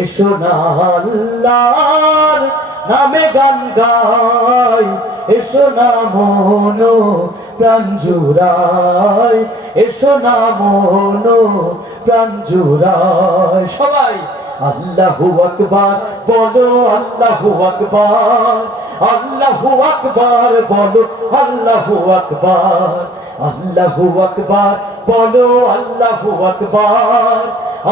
এসো না আল্লাহর নামে গান গাই, এসো না মন প্রাণ জুড়াই, এসো না মন প্রাণ জুড়াই। সবাই আল্লাহু আকবার বলো, আল্লাহু আকবার, আল্লাহু আকবার বলো, আল্লাহু আকবার, আল্লাহু আকবার বলো, আল্লাহু আকবার,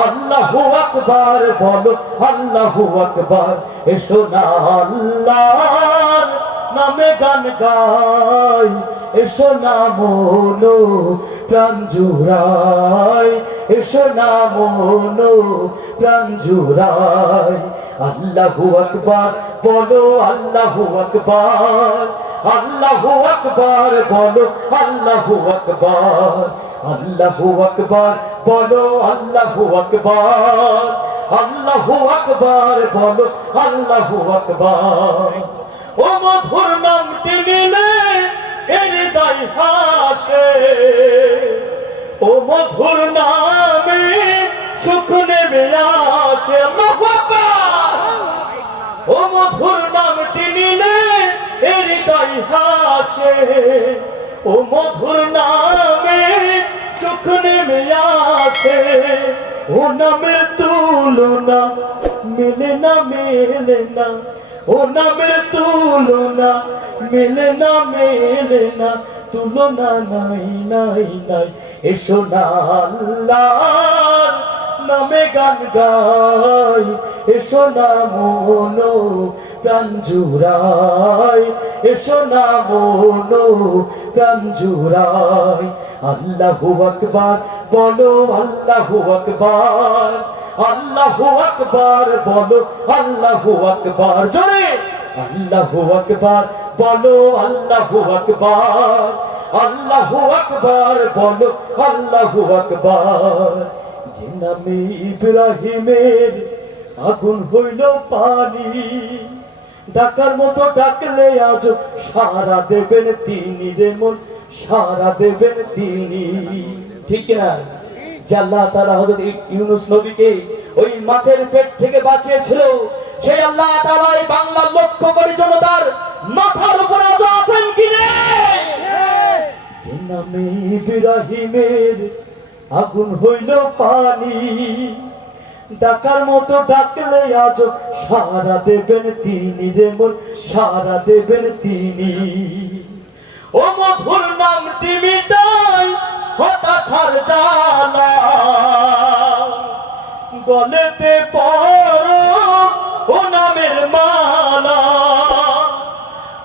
আল্লাহু আকবার বলো, আল্লাহু আকবার। এসো না আল্লাহর নামে গান গাই, এসো না মন প্রাণ জুড়াই, এসো না মন প্রাণ জুড়াই। আল্লাহু আকবার বলো, আল্লাহু আকবার, আল্লাহু আকবার বলো, আল্লাহু আকবার, আল্লাহু আকবার বলো, আল্লাহু আকবার, আল্লাহু আকবার বলো, আল্লাহু আকবার। ও মধুর নামটি নিলে হৃদয় হাসে, ও মধুর নামে সুখ নেমে আসে। আল্লাহু আকবার। ও মধুর নামটি নিলে হৃদয় হাসে, ও মধুর নামে সুখ নেমে আসে। ও নামের তুলনা মেলে না, মেলে না, ও নামের তুলনা মেলে না, মেলে না, তুলনা নাই নাই নাই। এসো না আল্লাহর নামে গান গাই, এসো না মন প্রাণ জুড়াই, এসো না মন প্রাণ জুড়াই। আল্লাহু আকবার বলো, আল্লাহু আকবার, আল্লাহু আকবার বলো, আল্লাহু আকবার। জোরে আল্লাহু আকবার বলো, আল্লাহু আকবার, আল্লাহু আকবার বলো, আল্লাহু আকবার। যে নামে ইব্রাহিমের আগুন হইল পানি, ডাকার মতো ডাকলে আজ সারা দেবেন তিনি রে মন, সারা দেবেন তিনি। ঠিক না? যে আল্লাহ তাআলা হযরত ইউনূস নবীকে ওই মাছের পেট থেকে বাঁচিয়েছিল, সেই আল্লাহ তাআলা এই বাংলার লক্ষ কোটি জনতার মাথার উপর আজ আছেন কি নেই? যে নামে ইব্রাহিমের আগুন হইল পানি, ডাকার মতো ডাকলে আজ সারা দেবেন তিনি রে মন, সারা দেবেন তিনি। ও মধুর নামটি মিটাই হতাশার জ্বালা, গলেতে পরো ও নামের মালা।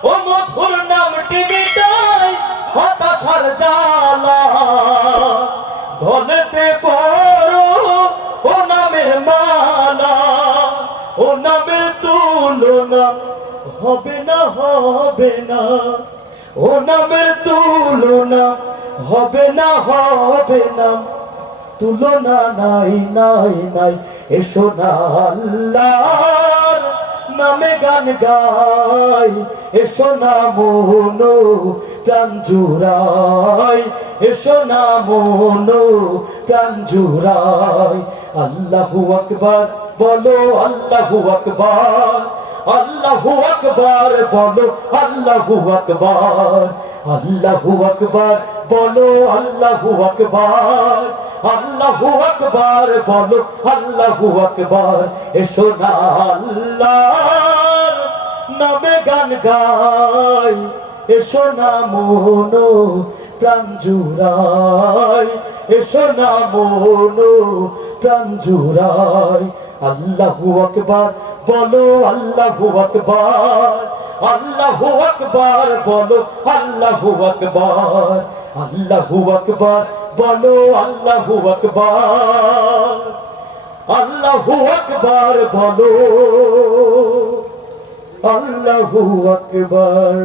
ও মধুর নামটি মিটাই হতাশার জ্বালা, গলেতে পরো ও নামের মালা। ও নামের তুলনা হবে না, হবে না, ও নামের তুলনা হবে না, হবে না, তুলনা নাই নাই নাই। এসো না আল্লাহর নামে গান গাই, এসো না মন প্রাণ জুড়াই, এসো না মন প্রাণ জুড়াই। আল্লাহু আকবার বলো, আল্লাহু আকবার, আল্লাহু আকবার বলো, আল্লাহু আকবার, আল্লাহু আকবার বলো, আল্লাহু আকবার, আল্লাহু আকবার বলো, আল্লাহু আকবার। এসো না আল্লাহর নামে গান গাই, এসো না মন প্রাণ জুড়াই, এসো না মন প্রাণ জুড়াই। আল্লাহু আকবার বলো, আল্লাহু আকবার, আল্লাহু আকবার বলো, আল্লাহু আকবার, আল্লাহু আকবার বলো, আল্লাহু আকবার, আল্লাহু আকবার বলো, আল্লাহু আকবার।